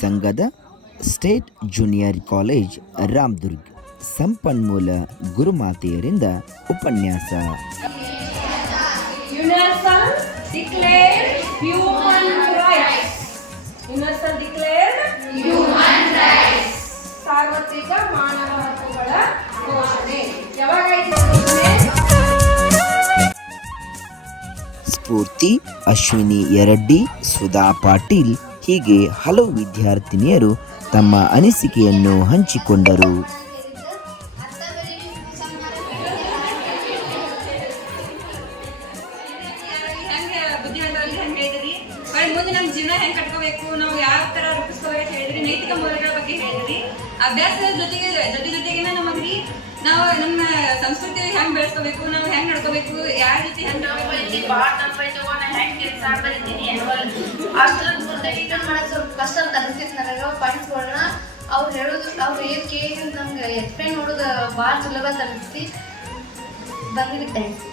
ಸಂಘದ state junior college Ramdurg ಸಂಪನ್ಮೂಲ ಗುರುಮಾತೆಯರಿಂದ ಉಪನ್ಯಾಸ. ಸಾರ್ವತ್ರಿಕ ಮಾನವ ಹಕ್ಕುಗಳ ಘೋಷಣೆ ಸ್ಫೂರ್ತಿ, ಅಶ್ವಿನಿ ಯರಡ್ಡಿ, ಸುಧಾ ಪಾಟೀಲ್ ಹೀಗೆ ಹಲವು ವಿದ್ಯಾರ್ಥಿನಿಯರು ತಮ್ಮ ಅನಿಸಿಕೆಯನ್ನು ಹಂಚಿಕೊಂಡರು. ಮುಂದೆ ನಮ್ಮ ಜೀವನ ಹೆಂಗೆ ಕಟ್ಕೋಬೇಕು, ನಾವು ಯಾವ ತರ ರೂಪಿಸ್ಕೋಬೇಕು ಹೇಳಿದ್ರಿ, ನೈತಿಕ ಮೌಲ್ಯಗಳ ಬಗ್ಗೆ ಹೇಳಿದ್ರಿ. ಅಭ್ಯಾಸದ ಜೊತೆಗೆ ನಮಗೆ ನಾವು ನಮ್ಮ ಸಂಸ್ಕೃತಿ ಹೆಂಗ್ ಬೆಳೆಸ್ಕೋಬೇಕು, ನಾವು ಹೆಂಗ್ ನಡ್ಕೋಬೇಕು, ಯಾವ ರೀತಿ ಹೆಂಗ್ ಕಷ್ಟ ಅಂತ ಅನಿಸ್ತೈತಿ ನನಗೆ. ಪಾಯಿಂಟ್ಸ್ಗಳನ್ನ ಅವ್ರು ಹೇಳೋದು, ಅವ್ರು ಏನು ಕೇಳಿ ನಂಗೆ ಎಕ್ಸ್ಪ್ಲೈನ್ ಮಾಡೋದು ಭಾಳ ಸುಲಭ ಅಂತ ಅನಿಸ್ತಿ. ಬಂದಿದ್ದಕ್ಕೆ ಥ್ಯಾಂಕ್ಸ್.